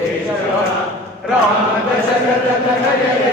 Krishna Ram Ram Ram Ram Ram Ram Ram